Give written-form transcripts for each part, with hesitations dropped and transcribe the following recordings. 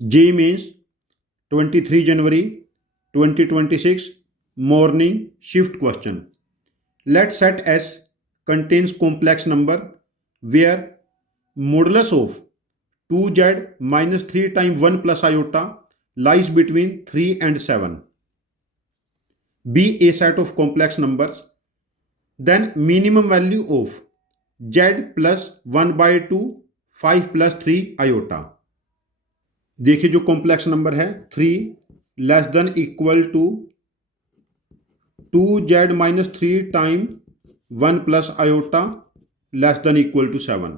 JEE Mains 23 January 2026 morning shift question. Let set S contains complex number where modulus of 2z minus 3 times 1 plus iota lies between 3 and 7. Be a set of complex numbers. Then minimum value of z plus 1 by 2 5 plus 3 iota. देखिए जो complex number है 3 less than equal to 2z minus 3 time 1 plus iota less than equal to 7।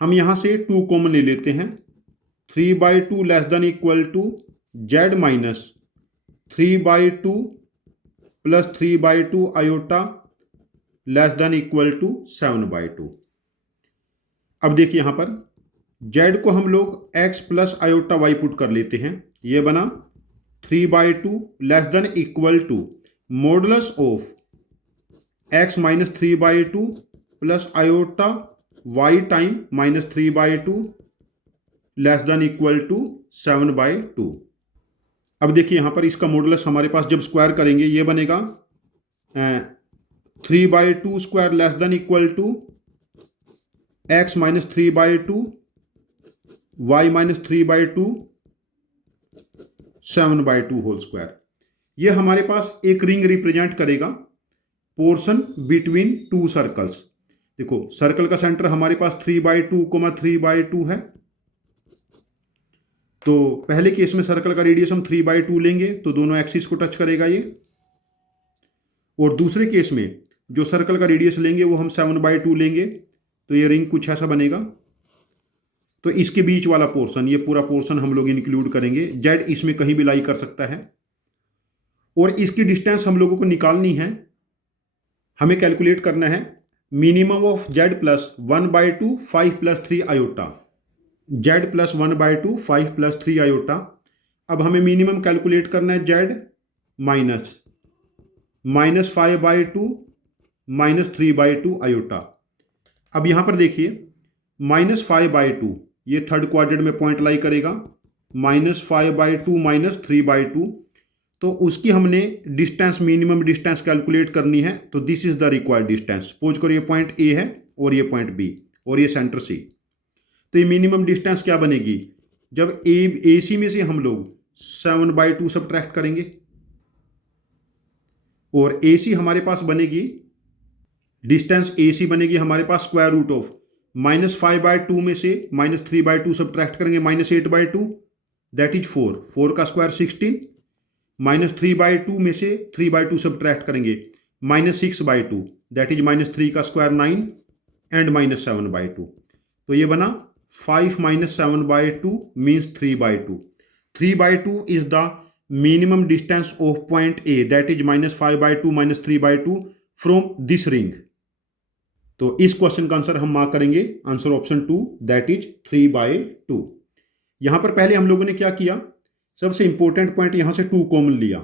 हम यहाँ से 2 common ले लेते हैं। 3 by 2 less than equal to z minus 3 by 2 plus 3 by 2 iota less than equal to 7 by 2। अब देखिए यहाँ पर z को हम लोग x plus iota y put कर लेते हैं। ये बना 3 by 2 less than equal to modulus of x minus 3 by 2 plus iota y time minus 3 by 2 less than equal to 7 by 2। अब देखिए यहाँ पर इसका मॉडुलस हमारे पास जब स्क्वायर करेंगे ये बनेगा 3 by 2 square less than equal to x minus 3 by 2 y minus 3 by 2 7 by 2 whole square. ये हमारे पास एक रिंग रिप्रेजेंट करेगा पोर्शन बिटवीन टू सर्कल्स। देखो सर्कल का सेंटर हमारे पास 3 बाई 2 3 बाई 2 है। तो पहले केस में सर्कल का रेडियस हम 3 बाई 2 लेंगे तो दोनों एक्सिस को टच करेगा ये। और दूसरे केस में जो सर्कल का रेडियस लेंगे वो हम 7 बाई 2 लेंगे तो ये रिंग कुछ ऐसा बनेगा। तो इसके बीच वाला पोर्शन ये पूरा पोर्शन हम लोग इंक्लूड करेंगे। जेड इसमें कहीं भी लाई कर सकता है और इसकी डिस्टेंस हम लोगों को निकालनी है। हमें कैलकुलेट करना है minimum of Z plus 1 by 2 5 plus 3 iota. Z plus 1 by 2 5 plus 3 iota. अब हमें मिनिमम कैलकुलेट करना है Z minus 5 by 2 minus 3 by 2 iota. अब यहाँ पर देखिए माइनस 5 बाई 2 ये थर्ड क्वाड्रेंट में पॉइंट लाई करेगा। माइनस 5 बाई 2 माइनस 3 बाई 2 तो उसकी हमने डिस्टेंस मिनिमम डिस्टेंस कैलकुलेट करनी है। तो this is the required distance. Suppose करो ये पॉइंट ए है और ये पॉइंट बी और ये सेंटर सी। तो ये मिनिमम डिस्टेंस क्या बनेगी जब ए सी में से हम लोग 7 बाई 2 सबट्रैक्ट करेंगे और ए सी हमारे पास बनेगी डिस्टेंस ए सी बनेगी हमारे पास square root of minus 5 by 2 में से माइनस 3 बाई 2 सबट्रैक्ट करेंगे माइनस 8 बाई 2 दैट इज 4 का स्क्वायर 16 माइनस 3 बाई 2 में से 3 बाई 2 सबट्रैक्ट करेंगे minus 6 by 2 that is minus 3 का स्क्वायर 9 एंड माइनस 7 बाई 2। तो ये बना 5 minus 7 by 2 means 3 by 2। 3 by 2 is the minimum distance of point A that is minus 5 by 2 minus 3 by 2 from this ring. तो इस question का answer हम mark करेंगे answer option 2 that is 3 by 2। यहां पर पहले हम लोगों ने क्या किया सबसे इंपॉर्टेंट पॉइंट यहां से 2 कॉमन लिया।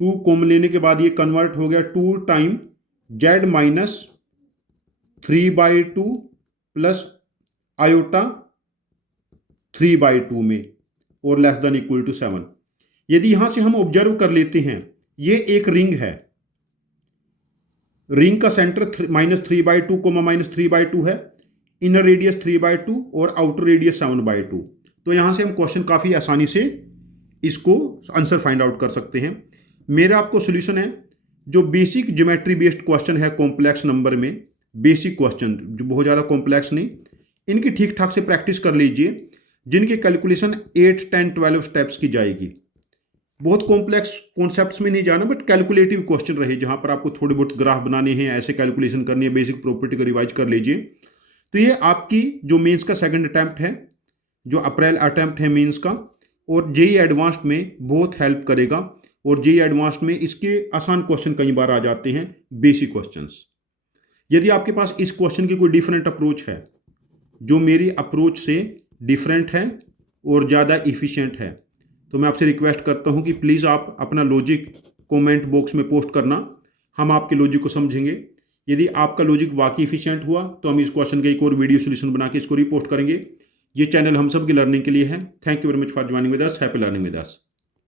2 कॉमन लेने के बाद ये कन्वर्ट हो गया 2 time Z minus 3 by 2 plus iota 3 by 2 में और लेस देन इक्वल टू 7। यदि यहां से हम ऑब्जर्व कर लेते हैं ये एक रिंग है। रिंग का centre minus 3 by 2 comma minus 3 by 2 है। इनर रेडियस 3 बाई 2 और आउटर रेडियस 7 बाई 2। तो यहां से हम क्वेश्चन काफ़ी आसानी से इसको आंसर फाइंड आउट कर सकते हैं। मेरा आपको सोल्यूशन है जो बेसिक ज्योमेट्री बेस्ड क्वेश्चन है कॉम्प्लेक्स नंबर में बेसिक क्वेश्चन जो बहुत ज़्यादा कॉम्प्लेक्स नहीं इनकी ठीक ठाक से प्रैक्टिस कर लीजिए जिनके कैलकुलेशन 8, 10, 12 स्टेप्स की जाएगी। बहुत कॉम्प्लेक्स कॉन्सेप्ट्स में नहीं जाना बट कैलकुलेटिव क्वेश्चन रहे जहां पर आपको थोड़े बहुत ग्राफ बनाने हैं ऐसे कैलकुलेशन करनी है बेसिक प्रॉपर्टी को रिवाइज कर लीजिए। तो ये आपकी जो मेंस का सेकंड अटैम्प्ट है जो अप्रैल अटैम्प्ट है मेंस का और जेईई एडवांस्ड में बहुत हेल्प करेगा। और जेईई एडवांस्ड में इसके आसान क्वेश्चन कई बार आ जाते हैं बेसिक क्वेश्चंस। यदि आपके पास इस क्वेश्चन की कोई डिफरेंट अप्रोच है जो मेरी अप्रोच से डिफरेंट है और ज़्यादा इफिशिएंट है तो मैं आपसे रिक्वेस्ट करता हूं कि प्लीज़ आप अपना लॉजिक कमेंट बॉक्स में पोस्ट करना। हम आपके लॉजिक को समझेंगे। यदि आपका लॉजिक वाकई इफिशिएंट हुआ तो हम इस क्वेश्चन का एक और वीडियो सोल्यूशन बना के इसको रिपोस्ट करेंगे। ये चैनल हम सब की लर्निंग के लिए है। Thank you very much for joining with us. Happy learning with us.